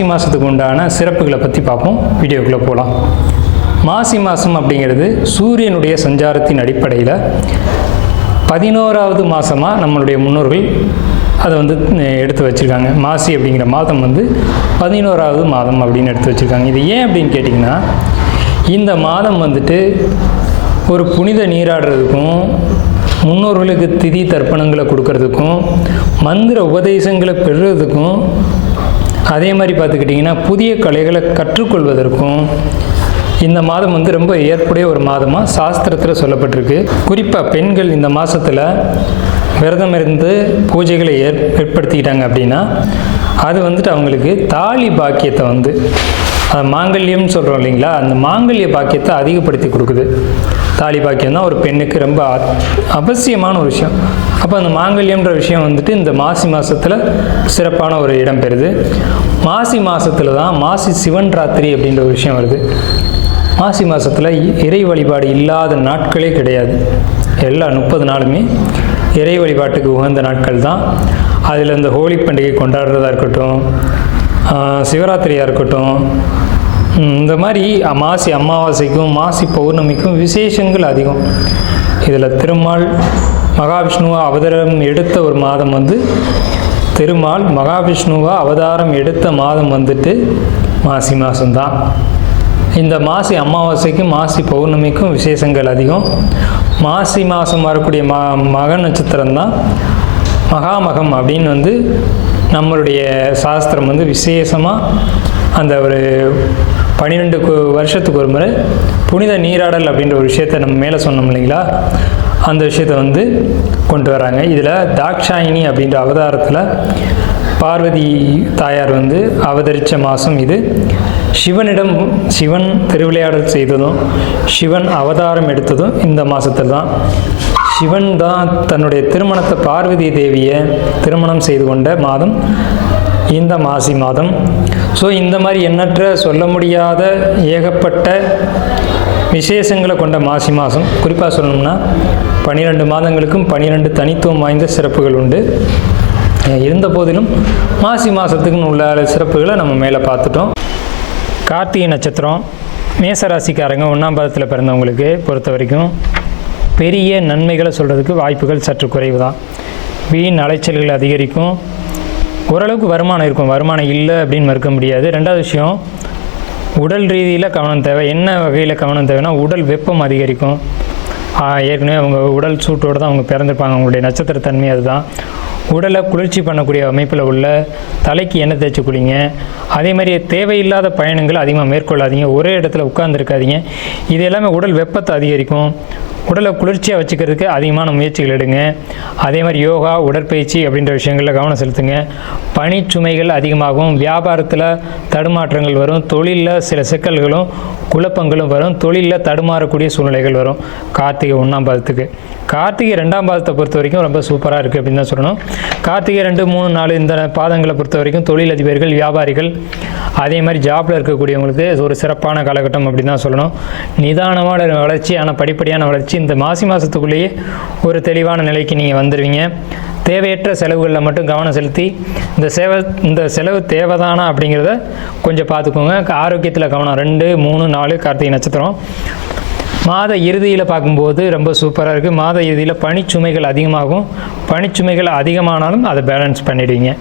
மாசி மாதத்துக்கு உண்டான சிறப்புகளை பற்றி பார்ப்போம். வீடியோக்குள்ளே போகலாம் மாசி மாதம் அப்படிங்கிறது சூரியனுடைய சஞ்சாரத்தின் அடிப்படையில் பதினோராவது மாதமாக நம்மளுடைய முன்னோர்கள் அதை வந்து எடுத்து வச்சுருக்காங்க. மாசி அப்படிங்கிற மாதம் வந்து பதினோராவது மாதம் அப்படின்னு எடுத்து வச்சுருக்காங்க. இது ஏன் அப்படின்னு கேட்டிங்கன்னா இந்த மாதம் வந்துட்டு ஒரு புனித நீராடுறதுக்கும் முன்னோர்களுக்கு திதி தர்ப்பணங்களை கொடுக்கறதுக்கும் மந்திர உபதேசங்களை பெறுறதுக்கும் அதே மாதிரி பார்த்துக்கிட்டிங்கன்னா புதிய கலைகளை கற்றுக்கொள்வதற்கும் இந்த மாதம் வந்து ரொம்ப ஏற்புடைய ஒரு மாதமாக சாஸ்திரத்தில் சொல்லப்பட்டிருக்கு. குறிப்பாக பெண்கள் இந்த மாதத்தில் விரதம் இருந்து பூஜைகளை ஏற் ஏற்படுத்திக்கிட்டாங்க அப்படின்னா அது வந்துட்டு அவங்களுக்கு தாலி பாக்கியத்தை வந்து அது மாங்கல்யம்னு சொல்கிறோம் இல்லைங்களா? அந்த மாங்கல்ய பாக்கியத்தை அதிகப்படுத்தி கொடுக்குது. தாலி பாக்கியம் தான் ஒரு பெண்ணுக்கு ரொம்ப அவசியமான ஒரு விஷயம். அப்போ அந்த மாங்கல்யம்ன்ற விஷயம் வந்துட்டு இந்த மாசி மாதத்தில் சிறப்பான ஒரு இடம் பெறுது. மாசி மாதத்தில் தான் மாசி சிவன் ராத்திரி அப்படின்ற ஒரு விஷயம் வருது. மாசி மாதத்தில் இறை வழிபாடு இல்லாத நாட்களே கிடையாது. எல்லா முப்பது நாளுமே இறை வழிபாட்டுக்கு உகந்த நாட்கள் தான். அதில் இந்த ஹோலி பண்டிகை கொண்டாடுறதா இருக்கட்டும் சிவராத்திரியாக இருக்கட்டும் இந்த மாதிரி மாசி அமாவாசைக்கும் மாசி பௌர்ணமிக்கும் விசேஷங்கள் அதிகம். இதில் திருமால் மகாவிஷ்ணுவா அவதாரம் எடுத்த ஒரு மாதம் வந்து திருமால் மகாவிஷ்ணுவா அவதாரம் எடுத்த மாதம் வந்துட்டு மாசி மாதம்தான் இந்த மாசி அமாவாசைக்கும் மாசி பௌர்ணமிக்கும் விசேஷங்கள் அதிகம். மாசி மாதம் வரக்கூடிய ம மக நட்சத்திரம் தான் மகாமகம் அப்படின்னு வந்து நம்மளுடைய சாஸ்திரம் வந்து விசேஷமாக அந்த ஒரு பன்னிரெண்டு கு- வருஷத்துக்கு ஒரு முறை புனித நீராடல் அப்படின்ற ஒரு விஷயத்தை நம்ம மேலே சொன்னோம் இல்லைங்களா? அந்த விஷயத்தை வந்து கொண்டு வராங்க. இதில் தாக்ஷாயினி அப்படின்ற அவதாரத்தில் பார்வதி தாயார் வந்து அவதரித்த மாதம் இது. சிவனிடம் சிவன் திருவிளையாடல் செய்ததும் சிவன் அவதாரம் எடுத்ததும் இந்த மாதத்தில் தான். சிவன் தான் தன்னுடைய திருமணத்தை பார்வதி தேவியை திருமணம் செய்து கொண்ட மாதம். இந்த மாசி மாதம் ஸோ இந்த மாதிரி எண்ணற்ற சொல்ல முடியாத ஏகப்பட்ட விசேஷங்களை கொண்ட மாசி மாதம் குறிப்பாக சொல்லணும்னா பன்னிரெண்டு மாதங்களுக்கும் பன்னிரெண்டு தனித்துவம் வாய்ந்த சிறப்புகள் உண்டு. இருந்த போதிலும் மாசி மாதத்துக்குன்னு உள்ள சிறப்புகளை நம்ம மேலே பார்த்துட்டோம். கார்த்திகை நட்சத்திரம் மேசராசிக்காரங்க ஒன்றாம் பாதத்தில் பிறந்தவங்களுக்கு பொறுத்த வரைக்கும் பெரிய நன்மைகளை சொல்கிறதுக்கு வாய்ப்புகள் சற்று குறைவு தான் வீண் அலைச்சல்கள் அதிகரிக்கும். ஓரளவுக்கு வருமானம் இருக்கும். வருமானம் இல்லை அப்படின்னு மறுக்க முடியாது. ரெண்டாவது விஷயம் உடல் ரீதியில் கவனம் தேவை. என்ன வகையில் கவனம் தேவைன்னா உடல் வெப்பம் அதிகரிக்கும். ஏற்கனவே அவங்க உடல் சூட்டோடு தான் அவங்க பிறந்திருப்பாங்க. அவங்களுடைய நட்சத்திரத்தன்மை அதுதான். உடலை குளிர்ச்சி பண்ணக்கூடிய அமைப்பில் உள்ள தலைக்கு எண்ணெய் தேய்ச்சி குளிங்க. அதே மாதிரி தேவையில்லாத பயணங்கள் அதிகமாக மேற்கொள்ளாதீங்க. ஒரே இடத்துல உட்கார்ந்துருக்காதீங்க. இது எல்லாமே உடல் வெப்பத்தை அதிகரிக்கும். உடலை குளிர்ச்சியாக வச்சுக்கிறதுக்கு அதிகமான முயற்சிகள் எடுங்க. அதே மாதிரி யோகா உடற்பயிற்சி அப்படின்ற விஷயங்களில் கவனம் செலுத்துங்க. பணிச்சுமைகள் அதிகமாகும். வியாபாரத்தில் தடுமாற்றங்கள் வரும். தொழிலில் சில சிக்கல்களும் குழப்பங்களும் வரும். தொழிலில் தடுமாறக்கூடிய சூழ்நிலைகள் வரும். கார்த்திகை ஒன்றாம் பாதத்துக்கு. கார்த்திகை ரெண்டாம் பாதத்தை பொறுத்த வரைக்கும் ரொம்ப சூப்பராக இருக்குது அப்படின்னு தான் சொல்லணும். கார்த்திகை ரெண்டு மூணு நாலு இந்த பாதங்களை பொறுத்த வரைக்கும் தொழிலதிபர்கள் வியாபாரிகள் அதே மாதிரி ஜாப்பில் இருக்கக்கூடியவங்களுக்கு ஒரு சிறப்பான காலகட்டம் அப்படின்னு தான் சொல்லணும். நிதானமான வளர்ச்சி ஆனால் படிப்படியான வளர்ச்சி இந்த மாசி மாதத்துக்குள்ளேயே ஒரு தெளிவான நிலைக்கு நீங்கள் வந்துடுவீங்க தேவையற்ற செலவுகளில் மட்டும் கவனம் செலுத்தி இந்த சேவை இந்த செலவு தேவைதானா அப்படிங்கிறத கொஞ்சம் பார்த்துக்கோங்க. ஆரோக்கியத்தில் கவனம். ரெண்டு மூணு நாலு கார்த்திகை நட்சத்திரம். மாத இறுதியில் பார்க்கும்போது ரொம்ப சூப்பராக இருக்குது மாத இறுதியில் பணிச்சுமைகள் அதிகமாகும். பனிச்சுமைகள் அதிகமானாலும் அதை பேலன்ஸ் பண்ணிடுவீங்க.